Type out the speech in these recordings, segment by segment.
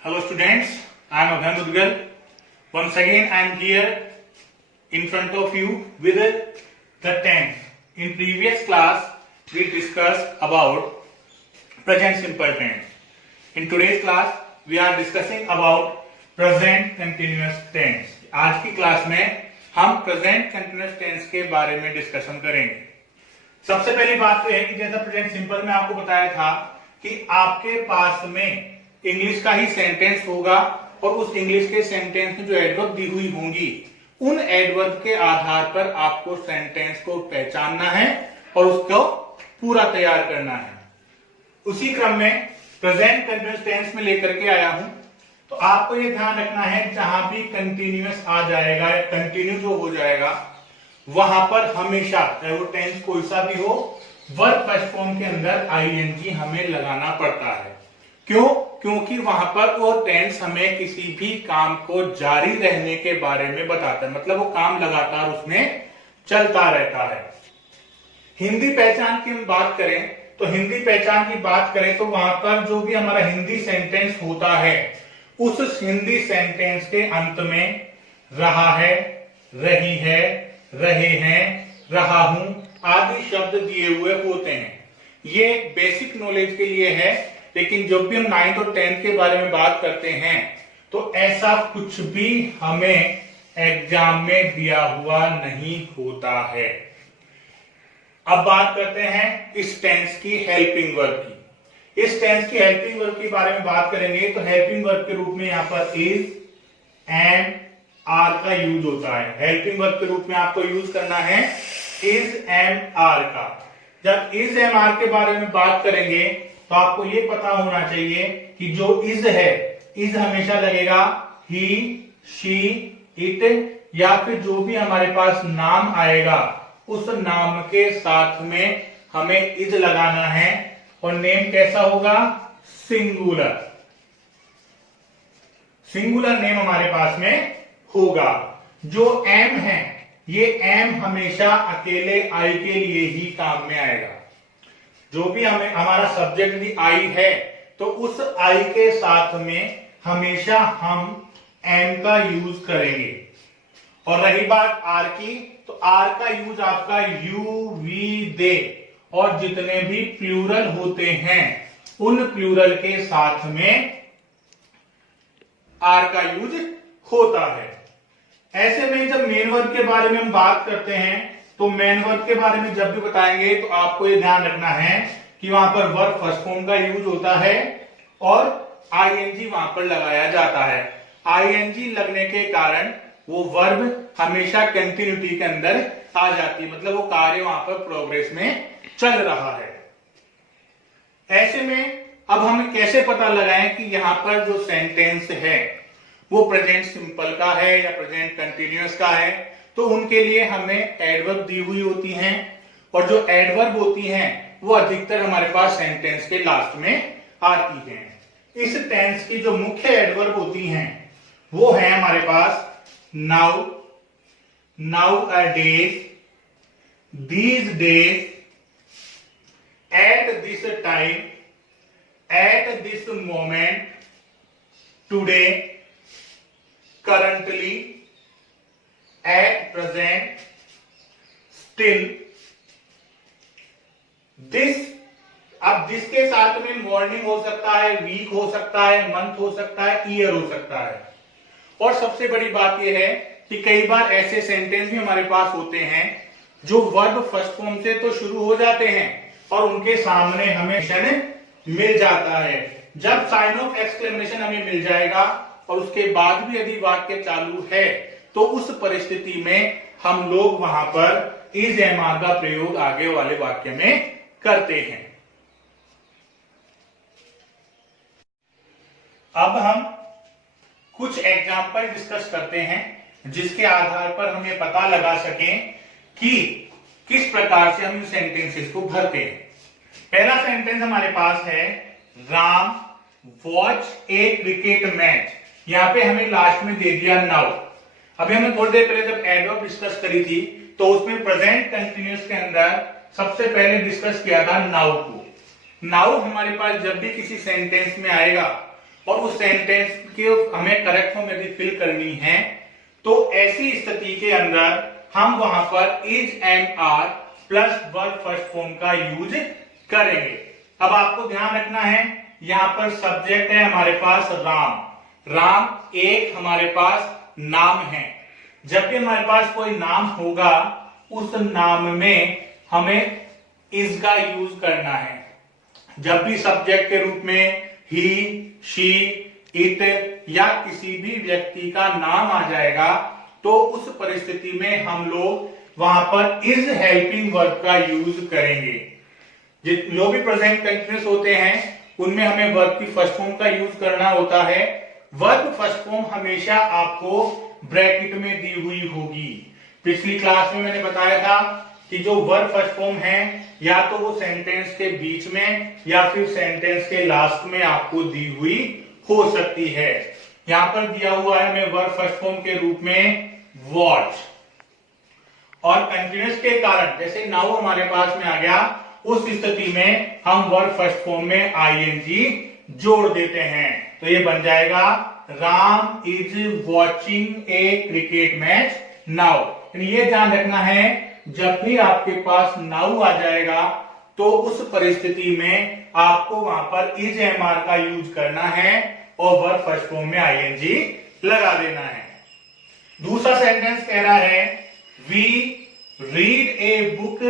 Hello students, I am Abhay Mudgal. Once again I am here in front of you with the tense. In previous class we discussed about present simple tense. In today's class we are discussing about present continuous tense. आज की class में हम present continuous tense के बारे में discussion करेंगे. सबसे पहली बात तो है कि जैसा प्रेजेंट सिंपल में आपको बताया था कि आपके पास में इंग्लिश का ही सेंटेंस होगा और उस इंग्लिश के सेंटेंस में जो एडवर्ब दी हुई होंगी उन एडवर्ब के आधार पर आपको सेंटेंस को पहचानना है और उसको पूरा तैयार करना है. उसी क्रम में प्रेजेंट कंटिन्यूअस टेंस में लेकर के आया हूं. तो आपको ये ध्यान रखना है जहां भी कंटिन्यूअस आ जाएगा, कंटिन्यू जो हो जाएगा, वहां पर हमेशा चाहे वो टेंस कोई सा भी हो, वर्ब फर्स्ट फॉर्म के अंदर आईएनजी हमें लगाना पड़ता है. क्यों? क्योंकि वहां पर वो टेंस हमें किसी भी काम को जारी रहने के बारे में बताता है, मतलब वो काम लगातार उसमें चलता रहता है. हिंदी पहचान की हम बात करें तो हिंदी पहचान की बात करें तो वहां पर जो भी हमारा हिंदी सेंटेंस होता है उस हिंदी सेंटेंस के अंत में रहा है, रही है, रहे हैं, रहा हूं आदि शब्द दिए हुए होते हैं. ये बेसिक नॉलेज के लिए है, लेकिन जब भी हम 9th और 10th के बारे में बात करते हैं तो ऐसा कुछ भी हमें एग्जाम में दिया हुआ नहीं होता है. अब बात करते हैं इस टेंस की हेल्पिंग वर्ब की. इस टेंस की हेल्पिंग वर्ब के बारे में बात करेंगे तो हेल्पिंग वर्ब के रूप में यहां पर इज, एम, आर का यूज होता है. हेल्पिंग वर्ब के रूप में आपको यूज करना है इज, एम, आर का. जब इज, एम, आर के बारे में बात करेंगे तो आपको ये पता होना चाहिए कि जो इज है, इज हमेशा लगेगा ही, शी, इट या फिर जो भी हमारे पास नाम आएगा उस नाम के साथ में हमें इज लगाना है और नेम कैसा होगा? सिंगुलर. सिंगुलर नेम हमारे पास में होगा. जो एम है ये एम हमेशा अकेले आई के लिए ही काम में आएगा. जो भी हमें हमारा सब्जेक्ट भी आई है तो उस आई के साथ में हमेशा हम एम का यूज करेंगे. और रही बात आर की तो आर का यूज आपका यू, वी, दे और जितने भी प्लूरल होते हैं उन प्लूरल के साथ में आर का यूज होता है. ऐसे में जब मेन वर्ब के बारे में हम बात करते हैं तो मेन वर्ब के बारे में जब भी बताएंगे तो आपको ये ध्यान रखना है कि वहां पर वर्ब फर्स्ट फॉर्म का यूज होता है और आईएनजी वहां पर लगाया जाता है. आईएनजी लगने के कारण वो वर्ब हमेशा कंटिन्यूटी के अंदर आ जाती है, मतलब वो कार्य वहां पर प्रोग्रेस में चल रहा है. ऐसे में अब हम कैसे पता लगाएं कि यहां पर जो सेंटेंस है वो प्रेजेंट सिंपल का है या प्रेजेंट कंटिन्यूअस का है? तो उनके लिए हमें एडवर्ब दी हुई होती हैं और जो एडवर्ब होती हैं वो अधिकतर हमारे पास सेंटेंस के लास्ट में आती हैं. इस टेंस की जो मुख्य एडवर्ब होती हैं वो है हमारे पास now, nowadays, these days, at this time, at this moment, today, currently, at present, still, this. अब दिस के साथ में मॉर्निंग हो सकता है, वीक हो सकता है, मंथ हो सकता है, ईयर हो सकता है. और सबसे बड़ी बात यह है कि कई बार ऐसे सेंटेंस भी हमारे पास होते हैं जो वर्ब फर्स्ट फॉर्म से तो शुरू हो जाते हैं और उनके सामने हमें मिल जाता है. जब साइन ऑफ एक्सक्लेमेशन हमें मिल जाएगा और उसके बाद भी यदि वाक्य चालू है तो उस परिस्थिति में हम लोग वहां पर इज, एम, आर का प्रयोग आगे वाले वाक्य में करते हैं. अब हम कुछ एग्जाम्पल डिस्कस करते हैं जिसके आधार पर हम ये पता लगा सकें कि किस प्रकार से हम सेंटेंसेस को भरते हैं. पहला सेंटेंस हमारे पास है राम वॉच ए क्रिकेट मैच. यहां पे हमें लास्ट में दे दिया नाउ. अभी हमने थोड़ी देर पहले जब एडवर्ब डिस्कस करी थी तो उसमें प्रेजेंट कंटिन्यूअस के अंदर सबसे पहले डिस्कस किया था नाउ को. नाउ हमारे पास जब भी किसी सेंटेंस में आएगा और उस सेंटेंस की हमें करेक्ट फॉर्म यदि फिल करनी है तो ऐसी स्थिति के अंदर हम वहां पर is am are plus verb first form का यूज करेंगे। अब आपको ध्यान रखना है, यहां पर सब्जेक्ट है हमारे पास राम। राम एक हमारे पास नाम है। जब भी हमारे पास कोई नाम होगा उस नाम में हमें इज का यूज करना है। जब भी सब्जेक्ट के रूप में ही, शी, इट या किसी भी व्यक्ति का नाम आ जाएगा तो उस परिस्थिति में हम लोग वहां पर इज हेल्पिंग वर्ब का यूज करेंगे। जो भी प्रेजेंट कंटिन्यूअस होते हैं उनमें हमें वर्ब की फर्स्ट फॉर्म का यूज करना होता है। वर्ब फर्स्ट फॉर्म हमेशा आपको ब्रैकेट में दी हुई होगी। पिछली क्लास में मैंने बताया था कि जो वर्ब फर्स्ट फॉर्म है या तो वो सेंटेंस के बीच में या फिर सेंटेंस के लास्ट में आपको दी हुई हो सकती है। यहां पर दिया हुआ है हमें वर्ब फर्स्ट फॉर्म के रूप में वॉच, और कंटिन्यूअस के कारण जैसे नाउ हमारे पास में आ गया, उस स्थिति में हम वर्ब फर्स्ट फॉर्म में आईएनजी जोड़ देते हैं। तो ये बन जाएगा Ram is watching A cricket match now. ये ध्यान रखना है, जब भी आपके पास नाउ आ जाएगा तो उस परिस्थिति में आपको वहां पर इज एम आर का यूज करना है और वर्ब फर्स्ट फॉर्म में आईएनजी लगा देना है। दूसरा सेंटेंस कह रहा है we read a book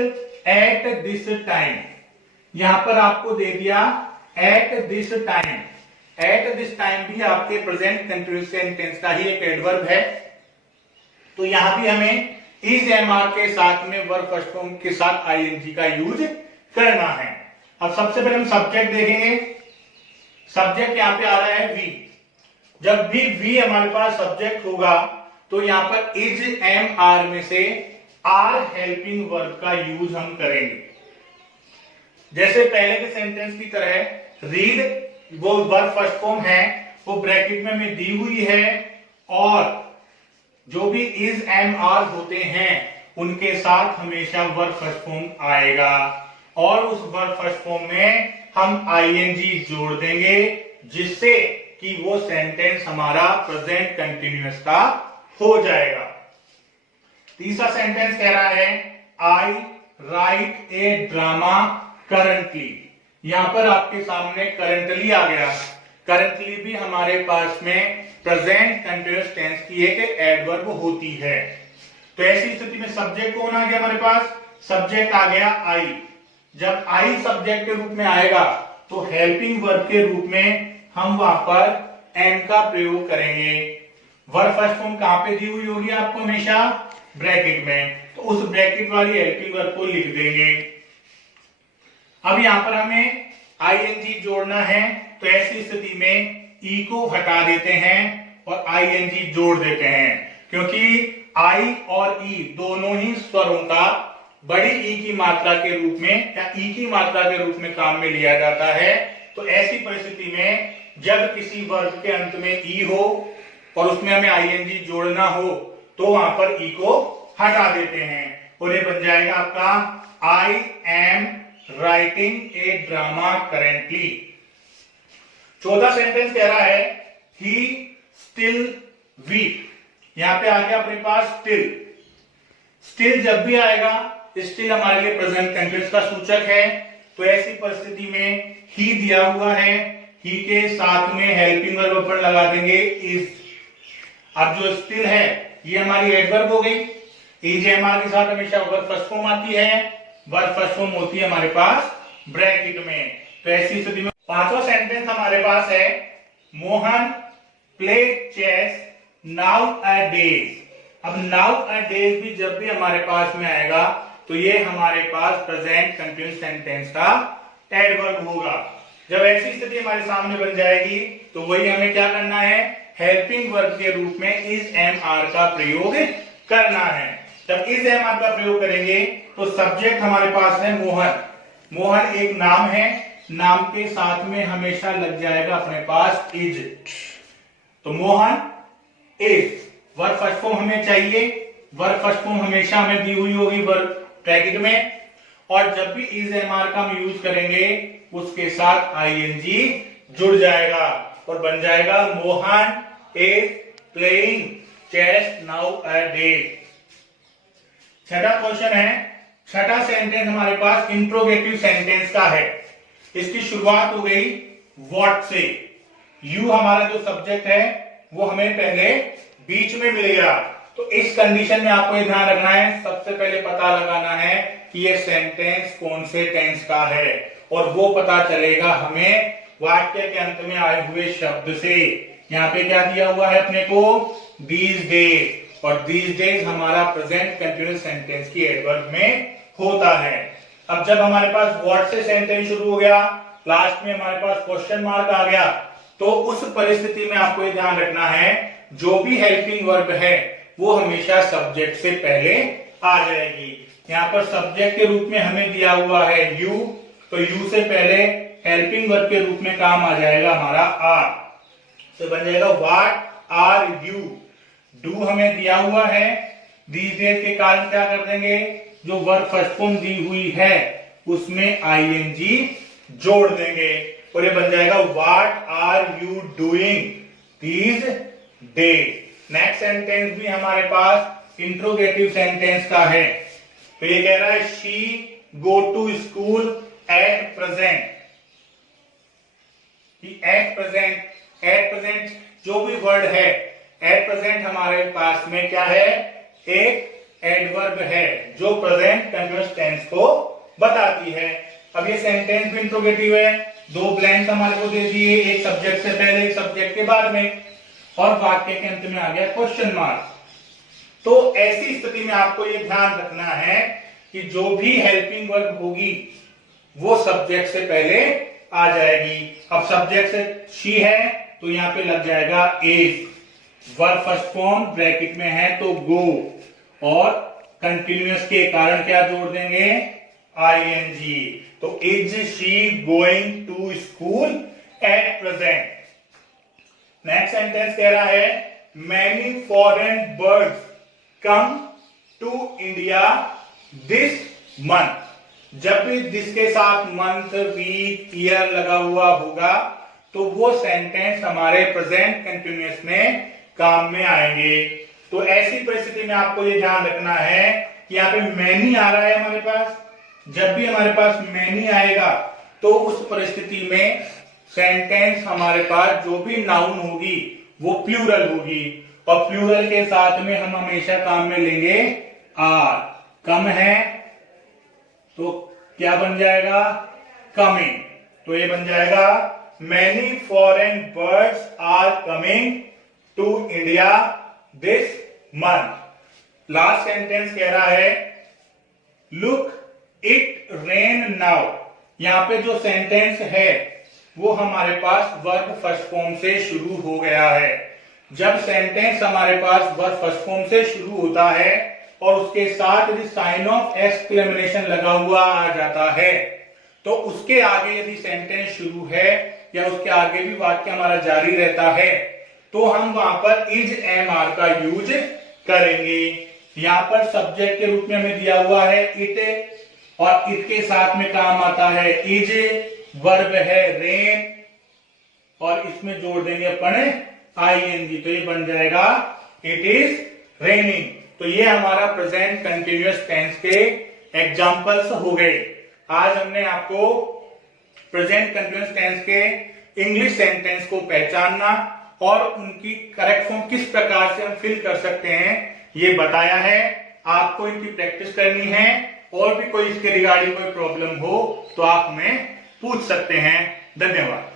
at this time. यहां पर आपको दे दिया at this time. At this time भी आपके प्रेजेंट कंटिन्यूअस सेंटेंस का ही एक एडवर्ब है। तो यहां भी हमें इज एम आर के साथ में वर्ब फर्स्ट फॉर्म के साथ आईएनजी का यूज करना है। अब सबसे पहले हम सब्जेक्ट देखेंगे। सब्जेक्ट यहां पे आ रहा है वी। जब भी वी हमारे पास सब्जेक्ट होगा तो यहां पर इज एम आर में से आर हेल्पिंग वर्ब का यूज हम करेंगे। जैसे पहले के सेंटेंस की तरह रीड, वो वर्ब फर्स्ट फॉर्म है, वो ब्रैकेट में हमें दी हुई है और जो भी इज एम आर होते हैं उनके साथ हमेशा वर्ब फर्स्ट फॉर्म आएगा और उस वर्ब फर्स्ट फॉर्म में हम आईएनजी जोड़ देंगे जिससे कि वो सेंटेंस हमारा प्रेजेंट कंटिन्यूअस का हो जाएगा। तीसरा सेंटेंस कह रहा है आई राइट ए ड्रामा करंटली। यहां पर आपके सामने करंटली आ गया। करंटली भी हमारे पास में प्रेजेंट कंटिन्यूअस टेंस की एक एडवर्ब होती है। तो ऐसी स्थिति में सब्जेक्ट कौन आ गया हमारे पास? सब्जेक्ट आ गया आई। जब आई सब्जेक्ट के रूप में आएगा तो हेल्पिंग वर्ब के रूप में हम वहां पर एम का प्रयोग करेंगे। वर्ब फर्स्ट फॉर्म कहां पे दी हुई होगी आपको? हमेशा ब्रैकेट में। तो उस ब्रैकेट वाली हेल्पिंग वर्ब को लिख देंगे। अब यहां पर हमें आईएनजी जोड़ना है, तो ऐसी स्थिति में ई को हटा देते हैं और आईएनजी जोड़ देते हैं, क्योंकि आई और ई दोनों ही स्वरों का बड़ी ई की मात्रा के रूप में या ई की मात्रा के रूप में काम में लिया जाता है। तो ऐसी परिस्थिति में जब किसी वर्ग के अंत में ई हो और उसमें हमें आईएनजी जोड़ना हो तो वहां पर ई को हटा देते हैं और ये बन जाएगा आपका I am writing a drama currently. चौथा सेंटेंस कह रहा है ही स्टिल वीक। यहां पे आ गया अपने पास स्टिल। स्टिल जब भी आएगा, स्टिल हमारे लिए प्रेजेंट कंटिन्यूअस का सूचक है। तो ऐसी परिस्थिति में ही दिया हुआ है, ही के साथ में हेल्पिंग वर्ब अपन लगा देंगे इज। अब जो स्टिल है ये हमारी एडवर्ब हो गई। इज एम आर के साथ हमेशा वर्ब फर्स्ट फॉर्म आती है। वर्ब फर्स्ट फॉर्म होती है हमारे पास ब्रैकेट में। तो ऐसी स्थिति में पांचवा सेंटेंस हमारे पास है मोहन प्ले चेस नाउ अ डेज। अब नाउ अ डेज भी जब भी हमारे पास में आएगा तो ये हमारे पास प्रेजेंट कंटिन्यूअस सेंटेंस का एडवर्ब होगा। जब ऐसी स्थिति हमारे सामने बन जाएगी तो वही हमें क्या करना है? हेल्पिंग वर्ब के रूप में इज एम आर का प्रयोग करना है। जब इज एम आर का प्रयोग करेंगे तो सब्जेक्ट हमारे पास है मोहन। मोहन एक नाम है, नाम के साथ में हमेशा लग जाएगा अपने पास इज। तो Mohan is. Verb first form हमें चाहिए। वर्ब फर्स्ट फॉर्म हमेशा हमें दी हुई होगी वर्ब ब्रैकेट में, और जब भी इज एम आर का हम यूज करेंगे उसके साथ आईएनजी जुड़ जाएगा। और बन जाएगा Mohan is playing chess now a day. छठा क्वेश्चन है, छठा सेंटेंस हमारे पास इंट्रोगेटिव सेंटेंस का है। इसकी शुरुआत हो गई व्हाट से। यू हमारा जो सब्जेक्ट है वो हमें पहले बीच में मिल गया, तो इस कंडीशन में आपको ये ध्यान रखना है, सबसे पहले पता लगाना है कि ये सेंटेंस कौन से टेंस का है, और वो पता चलेगा हमें वाक्य के अंत में आए हुए शब्द से। यहाँ पे क्या दिया हुआ है अपने को, दीज डेज, और दीज डेज हमारा प्रेजेंट कंटिन्यूअस सेंटेंस की एडवर्ब में होता है। अब जब हमारे पास व्हाट से सेंटेंस शुरू हो गया, लास्ट में हमारे पास क्वेश्चन मार्क आ गया, तो उस परिस्थिति में आपको ये ध्यान रखना है जो भी हेल्पिंग वर्ब है वो हमेशा सब्जेक्ट से पहले आ जाएगी। यहाँ पर सब्जेक्ट के रूप में हमें दिया हुआ है यू, तो यू से पहले हेल्पिंग वर्ब के रूप में काम आ जाएगा हमारा आर, तो बन जाएगा व्हाट आर यू। डू हमें दिया हुआ है, दीज डेज के कारण क्या कर देंगे, जो वर्ब फर्स्ट फॉर्म दी हुई है उसमें आईएनजी जोड़ देंगे, और ये बन जाएगा what are you doing these days. Next sentence भी हमारे पास इंट्रोगेटिव सेंटेंस का है, तो ये कह रहा है she go to school at present. At present जो भी वर्ड है, एट प्रेजेंट हमारे पास में क्या है, एक एडवर्ब है जो प्रेजेंट कंटिन्यूअस टेंस को बताती है। अब ये सेंटेंस भी इंट्रोगेटिव है, दो ब्लैंक हमारे को दे दिए, एक सब्जेक्ट से पहले एक सब्जेक्ट के बाद में, और वाक्य के अंत में आ गया क्वेश्चन मार्क। तो ऐसी स्थिति में आपको ये ध्यान रखना है कि जो भी हेल्पिंग वर्ब होगी वो सब्जेक्ट से पहले आ जाएगी। अब सब्जेक्ट से शी है तो यहां पे लग जाएगा is, verb first form bracket में है तो गो, और कंटिन्यूअस के कारण क्या जोड़ देंगे, आईएनजी। तो is she going to school at present. Next sentence कह रहा है many foreign birds come to India this month. जब भी दिस के साथ मंथ, वीक, ईयर लगा हुआ होगा तो वो सेंटेंस हमारे प्रेजेंट कंटिन्यूअस में काम में आएंगे। तो ऐसी परिस्थिति में आपको ये ध्यान रखना है कि यहाँ पे मैनी आ रहा है हमारे पास, जब भी हमारे पास मैनी आएगा तो उस परिस्थिति में सेंटेंस हमारे पास जो भी नाउन होगी वो प्लूरल होगी, और प्लूरल के साथ में हम हमेशा काम में लेंगे आर। कम है तो क्या बन जाएगा, कमिंग, तो ये बन जाएगा many foreign birds are coming to India this month. Last sentence कह रहा है लुक इट रेन नाउ। यहां पे जो सेंटेंस है वो हमारे पास वर्ब फर्स्ट फॉर्म से शुरू हो गया है। जब सेंटेंस हमारे पास वर्ब फर्स्ट फॉर्म से शुरू होता है और उसके साथ यदि साइन ऑफ एक्सक्लेमेशन लगा हुआ आ जाता है, तो उसके आगे यदि सेंटेंस शुरू है या उसके आगे भी वाक्य हमारा जारी रहता है तो हम वहां पर इज एम आर का यूज करेंगे। यहां पर सब्जेक्ट के रूप में हमें दिया हुआ है इट, और इट के साथ में काम आता है इज, वर्ब है रेन, और इसमें जोड़ देंगे अपन आईएनजी, तो ये बन जाएगा इट इज रेनिंग। तो ये हमारा प्रेजेंट कंटिन्यूअस टेंस के एग्जांपल्स हो गए। आज हमने आपको प्रेजेंट कंटिन्यूअस टेंस के इंग्लिश सेंटेंस को पहचानना और उनकी करेक्ट फॉर्म किस प्रकार से हम फिल कर सकते हैं ये बताया है। आपको इनकी प्रैक्टिस करनी है, और भी कोई इसके रिगार्डिंग कोई प्रॉब्लम हो तो आप हमें पूछ सकते हैं। धन्यवाद।